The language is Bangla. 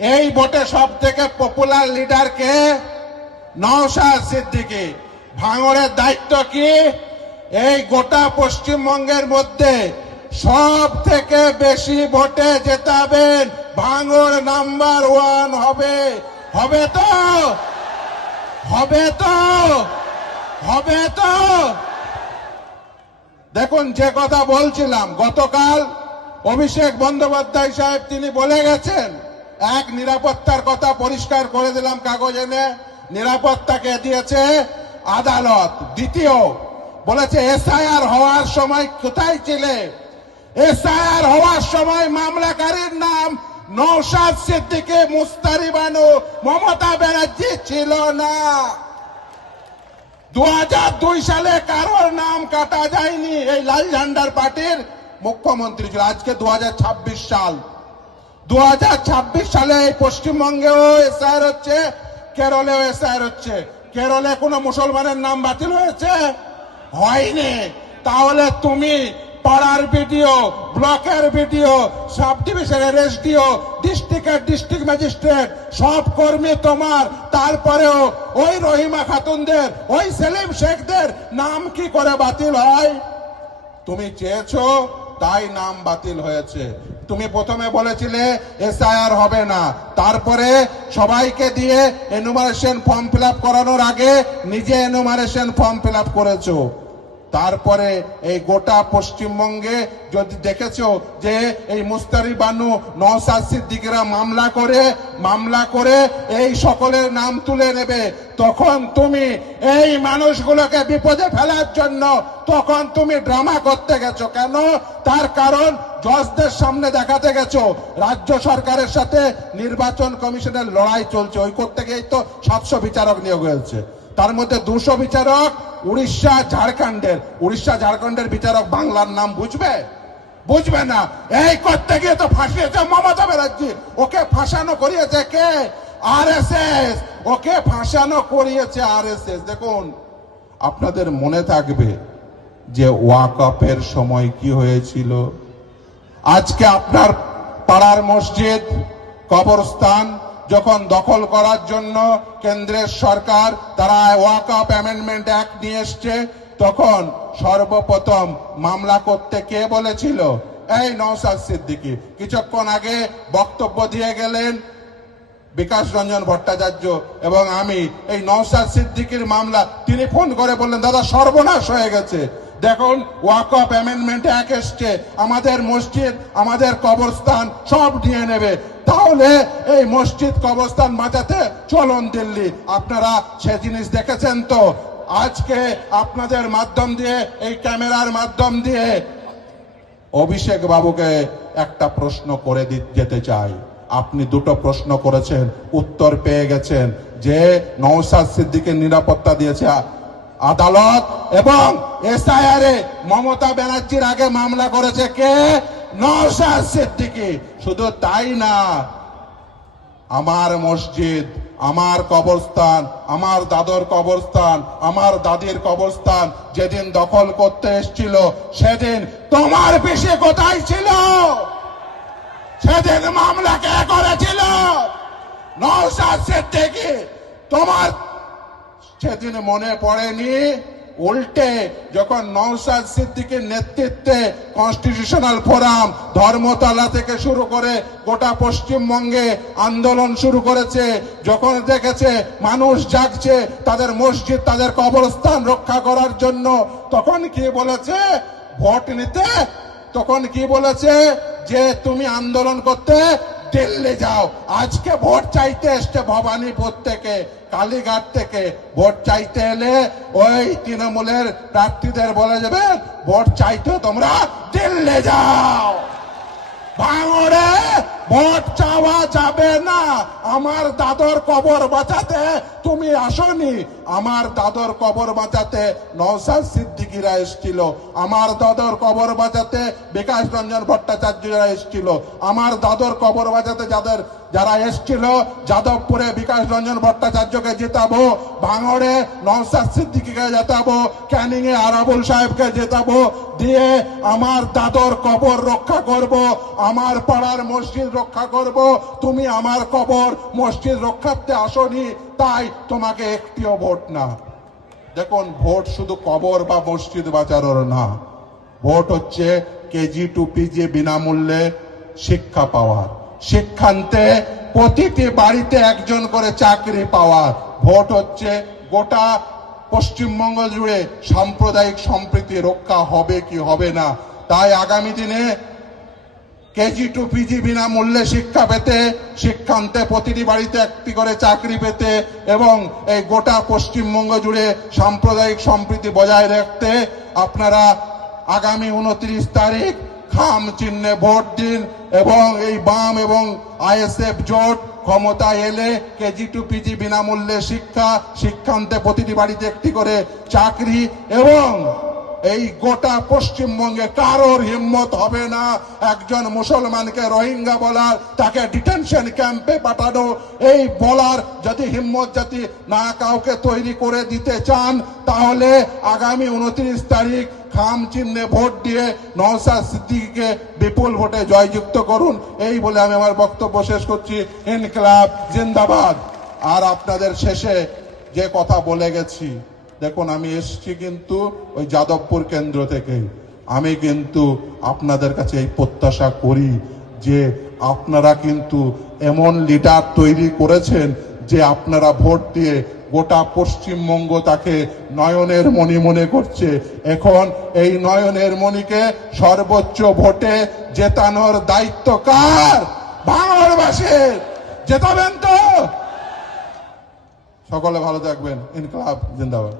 এই ভোটে সব থেকে পপুলার লিডার কে? নওশাদ সিদ্দিকী। ভাঙড়ের দায়িত্ব কি? এই গোটা পশ্চিমবঙ্গের মধ্যে সব থেকে বেশি ভোটে জেতাবেন, ভাঙড় নাম্বার 1 হবে। হবে তো? হবে তো? হবে তো? দেখুন, যে কথা বলছিলাম গতকাল অভিষেক বন্দ্যোপাধ্যায় সাহেব তিনি বলে গেছেন, এক নিরাপত্তার কথা পরিষ্কার করে দিলাম কাগজ এনে, নিরাপত্তাকে দিয়েছে আদালত। দ্বিতীয় বলেছে এসআইআর হওয়ার সময় কোথায় ছিলে? এসআইআর হওয়ার সময় মামলাকারীর নাম নওশাদ সিদ্দিকী, মুস্তারি বানু, মমতা ব্যানার্জি ছিল না। 2002 সালে কারোর নাম কাটা যায়নি। এই লাল ঝান্ডার পার্টির মুখ্যমন্ত্রী ছিল। আজকে 2026 সাল। 2026 সালে এই পশ্চিমবঙ্গেও এসআইআর হচ্ছে, কেরলেও এসআইআর হচ্ছে। কেরলে কোনো মুসলমানের নাম বাতিল হয়েছে? হয়নি। তাহলে তুমি পাড়ার বিডিও, ব্লকের বিডিও, সাব ডিভিশনের এসডিও, ডিস্ট্রিক্টের ডিস্ট্রিক্ট ম্যাজিস্ট্রেট, সব কর্মী তোমার। তারপরেও ওই রহিমা খাতুনদের, ওই সেলিম শেখদের নাম কি করে বাতিল হয়? তুমি চেয়েছো তাই নাম বাতিল হয়েছে। তুমি প্রথমে বলেছিলে এসআইআর হবে না, তারপরে সবাইকে দিয়ে এনুমারেশন ফর্ম ফিল আপ করানোর আগে নিজে এনুমারেশন ফর্ম ফিল আপ করেছো। তারপরে এই গোটা পশ্চিমবঙ্গে যদি দেখেছো যে এই মুস্তারি বানু, নওশাদ সিদ্দিকীরা মামলা করে এই সকলের নাম তুলে নেবে, তখন তুমি এই মানুষগুলোকে বিপদে ফেলার জন্য তখন তুমি ড্রামা করতে গেছো কেন? তার কারণ জজদের সামনে দেখাতে গেছো রাজ্য সরকারের সাথে নির্বাচন কমিশনের লড়াই চলছে। ওই করতে গিয়েই তো 700 বিচারক নিয়োগ হয়েছে। তার মধ্যে 200 বিচারক উড়িষ্যা ঝাড়খণ্ডের বিচারক। বাংলার নাম বুঝবে? বুঝবে না। এই করতে গিয়ে তো ফাঁসিয়েছে মমতা ব্যানার্জি। ওকে ফাঁসানো করিয়েছে কে? আরএসএস। ওকে ফাঁসানো করিয়েছে আরএসএস। দেখুন, আপনাদের মনে থাকবে যে ওয়াকফের সময় কি হয়েছিল। আজকে আপনার পাড়ার মসজিদ, কবরস্থান যখন দখল করার জন্য কেন্দ্রের সরকার তারা ওয়াকফ অ্যামেন্ডমেন্ট অ্যাক্ট নিয়ে এসছে, তখন সর্বপ্রথম মামলা করতে কে বলেছিল? এই নওশাদ সিদ্দিকী। কিছুক্ষণ আগে বক্তব্য দিয়ে গেলেন বিকাশ রঞ্জন ভট্টাচার্য এবং আমি। এই নওশাদ সিদ্দিকীর মামলা তিনি ফোন করে বললেন, দাদা সর্বনাশ হয়ে গেছে, দেখুন ওয়াকফ অ্যামেন্ডমেন্ট অ্যাক্ট এসছে, আমাদের মসজিদ, আমাদের কবরস্থান সব নিয়ে নেবে। তাহলে এই মসজিদ কবরস্থান বাঁচাতে চলুন দিল্লি। আপনারা সে জিনিস দেখেছেন তো? আজকে আপনাদের মাধ্যম দিয়ে, এই ক্যামেরার মাধ্যম দিয়ে অভিষেক বাবুকে একটা প্রশ্ন করে যেতে চাই। আপনি দুটো প্রশ্ন করেছেন, উত্তর পেয়ে গেছেন যে নওশাদ সিদ্দিকীর নিরাপত্তা দিয়েছে আদালত, এবং এসআইআর এ মমতা ব্যানার্জির আগে মামলা করেছে কে? নওশাদ সিদ্দিকী। শুধু তাই না, আমার মসজিদ, আমার কবরস্থান, আমার দাদর কবরস্থান, আমার দাদির কবরস্থান যেদিন দখল করতে এসেছিল, সেদিন তোমার পিসি কোথায় ছিল? সেদিন মামলা কে করেছিল? নওশাদ সিদ্দিকী। তোমার সেদিন মনে পড়েনি? উল্টে যখন নওশাদ সিদ্দিকীর নেতৃত্বে কনস্টিটিউশনাল ফোরাম ধর্মতলা থেকে শুরু করে গোটা পশ্চিমবঙ্গে আন্দোলন শুরু করেছে, যখন দেখেছে মানুষ জাগছে তাদের মসজিদ, তাদের কবরস্থান রক্ষা করার জন্য, তখন কি বলেছে? ভোট নিতে তখন কি বলেছে? যে তুমি আন্দোলন করতে দিল্লি যাও। আজকে ভোট চাইতে এসছে ভবানীপুর থেকে, কালীঘাট থেকে ভোট চাইতে এলে ওই তৃণমূলের প্রার্থীদের বলে যাবে ভোট চাইতে তোমরা দিল্লি যাও। ভাঙড়ে ভোট চাওয়া যাবে না। আমার দাদর কবর বাঁচাতে তুমি আসনি। আমার দাদর কবর বাঁচাতে নওশাদ সিদ্দিকীরা এসেছিল, আমার দাদর কবর বাঁচাতে বিকাশ রঞ্জন ভট্টাচার্যরা এসেছিল, আমার দাদর কবর বাঁচাতে যারা এসেছিল যাদবপুরে বিকাশ রঞ্জন ভট্টাচার্যকে জেতাবো, ভাঙড়ে নওশাদ সিদ্দিকীকে জেতাবো, ক্যানিং এ আরাবুল সাহেবকে জেতাবো, দিয়ে আমার দাদর কবর রক্ষা করব, আমার পাড়ার মসজিদ রক্ষা করব, তুমি আমার কবর মসজিদ রক্ষার্থে আসনি, তাই তোমাকে একটিও ভোট না। দেখুন, ভোট শুধু কবর বা মসজিদ বাঁচানোর না, ভোট হচ্ছে কেজি টু পিজি বিনামূল্যে শিক্ষা পাওয়ার, শিক্ষান্তে প্রতিটি বাড়িতে একজন করে চাকরি পাওয়ার, ভোট হচ্ছে গোটা পশ্চিমবঙ্গ জুড়ে সাম্প্রদায়িক সম্প্রীতি রক্ষা হবে কি হবে না। তাই আগামী দিনে কেজি টু পিজি বিনামূল্যে শিক্ষা পেতে, শিক্ষান্তে প্রতিটি বাড়িতে একটি করে চাকরি পেতে এবং এই গোটা পশ্চিমবঙ্গ জুড়ে সাম্প্রদায়িক সম্প্রীতি বজায় রাখতে আপনারা আগামী 29 তারিখ খাম চিহ্নে ভোট দিন এবং এই বাম এবং আইএসএফ জোট ক্ষমতায় এলে কেজি টু পিজি বিনামূল্যে শিক্ষা, শিক্ষান্তে প্রতিটি বাড়িতে একটি করে চাকরি এবং এই গোটা পশ্চিমবঙ্গে কারোর হিম্মত হবে না একজন মুসলমানকে রোহিঙ্গা বলার, তাকে ডিটেনশন ক্যাম্পে পাঠানো, এই বলার যদি হিম্মত জাতি না কাউকে তৈরি করে দিতে চান তাহলে আগামী 29 তারিখ খাম চিহ্নে ভোট দিয়ে নওশাদ সিদ্দিকীকে বিপুল ভোটে জয়যুক্ত করুন। এই বলে আমি আমার বক্তব্য শেষ করছি। ইনকিলাব জিন্দাবাদ। আর আপনাদের শেষে যে কথা বলে গেছি, দেখুন আমি এসছি কিন্তু ওই যাদবপুর কেন্দ্র থেকে, আমি কিন্তু আপনাদের কাছে এই প্রত্যাশা করি যে আপনারা কিন্তু এমন লিডার তৈরি করেছেন যে আপনারা ভোট দিয়ে গোটা পশ্চিমবঙ্গ তাকে নয়নের মণি মনে করছে। এখন এই নয়নের মণিকে সর্বোচ্চ ভোটে জেতানোর দায়িত্ব কার? ভাঙড়বাসীর। জেতাবেন তো? সকলে ভালো থাকবেন। ইনকিলাব জিন্দাবাদ।